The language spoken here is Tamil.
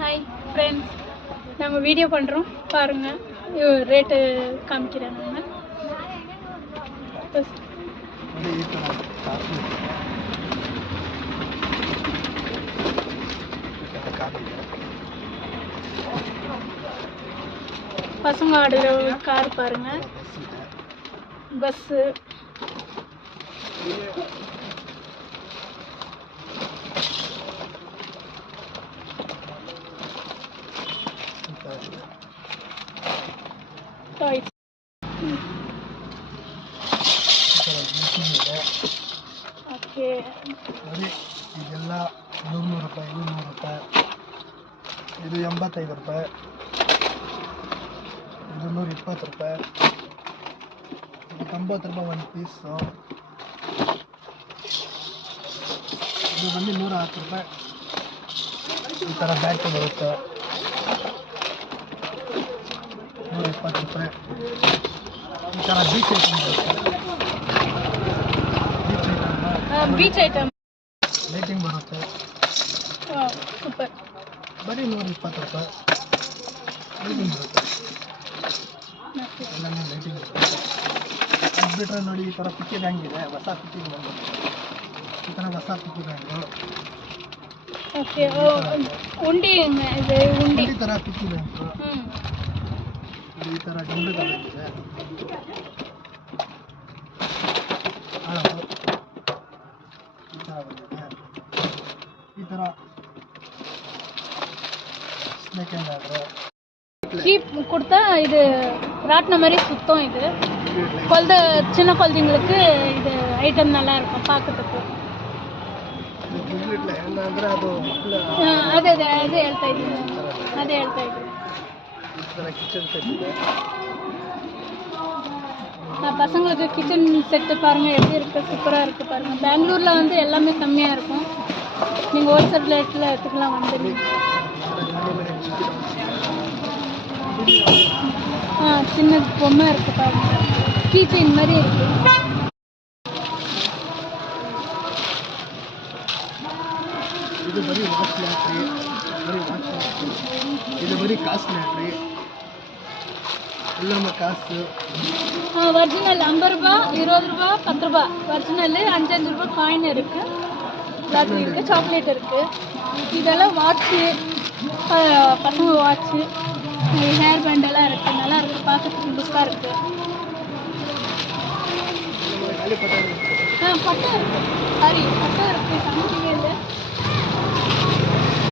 ஹாய் ஃப்ரெண்ட்ஸ், நம்ம வீடியோ பண்ணுறோம் பாருங்கள். ரேட்டு காமிக்கிறேன். நான் பசங்க ஆடுற கார் பாருங்கள், பஸ்ஸு, டாய்ஸ். ஓகே, ಇದೆಲ್ಲ 100 ರೂಪಾಯಿ, ಇದು 100 ರೂಪಾಯಿ, ಇದು 85 ರೂಪಾಯಿ, ಇದು 120 ರೂಪಾಯಿ, ಇದು 90 ರೂಪಾಯಿ ಒಂದು ಪೀಸು, ಇದು ಬಂದು 110 ರೂಪಾಯಿ. ಈ ಥರ ಬ್ಯಾಟ್ ಬರುತ್ತೆ 120 ರೂಪಾಯಿ. ಈ ಥರ ಬೀಚ್ ಐಟಮ್ ಬರುತ್ತೆ, ಬೀಚ್ ಐಟಮ್ ಲೈಟಿಂಗ್ ಬರುತ್ತೆ, ಸೂಪರ್. ಬರೀ 120 ರೂಪಾಯಿ ಲೈಟಿಂಗ್ ಬರುತ್ತೆ. ಎಲ್ಲನೂ ಲೈಟಿಂಗ್ ಬರುತ್ತೆ. ಅದು ಬಿಟ್ಟರೆ ನೋಡಿ, ಈ ಥರ ಪಿಕ್ಕಿ ಬ್ಯಾಂಕ್ ಇದೆ, ಹೊಸ ಪಿಕ್ಕಿ ಬ್ಯಾಂಕ್. ಈ ಥರ ಹೊಸ ಪಿಕ್ಕಿ ಬ್ಯಾಂಕು. ಓಕೆ, ಉಂಡಿ ಇದೆ, ಉಂಡಿ ಈ ಥರ ಪಿಕ್ಕಿ ಬ್ಯಾಂಕು. ಈ ಥರ ಡಿಂಬೆ ಇದೆ, ಹಳವು ಈ ಥರ ಬಂದಿದೆ. ಈ ಥರ ஸ்னேக் அண்ட் லேடர் கீப் கொடுத்தா இது ராட்டின மாதிரி சுத்தம். இது சின்ன குழந்தைங்களுக்கு இது ஐட்டம் நல்லா இருக்கும் பார்க்கறதுக்கு. ಏನಂದ್ರೆ ಅದು ಅದೇ ಹೇಳ್ತಾ ಇದ್ದೀನಿ. ಈ ಥರ ಕಿಚನ್ ಸೆಟ್ ಇದೆ. பசங்களுக்கு கிச்சன் செட்டு பாருங்கள் எப்படி இருக்குது, சூப்பராக இருக்குது பாருங்கள். பெங்களூரில் வந்து எல்லாமே கம்மியாக இருக்கும். நீங்கள் ஹோல்சேல் ரேட்டில் எடுத்துக்கலாம். வந்து சின்ன பொம்மை இருக்குது பாருங்கள், கீச்சைன் மாதிரி இருக்குது. இது ಬರೀ ವಾಚ್ ಲ್ಯಾಟ್ರಿ, இது ಬರೀ காசு ಲ್ಯಾಟ್ರಿ. எல்லாமே காசு. ஒரிஜினல் 50 ரூபா, 20 ரூபா, 10 ரூபா ஒரிஜினல். 5 ரூபா காயின் இருக்குது, லாட்ரி இருக்குது, சாக்லேட் இருக்குது. இதெல்லாம் வாட்சு, பசங்க வாட்சு, ஹேர் பேண்டெல்லாம் இருக்குது. நல்லா இருக்குது, பார்க்கறதுக்கு லுக்காக இருக்குது. பட்டு இருக்குது, பட்டு இருக்குது, சமைக்கவே இல்லை.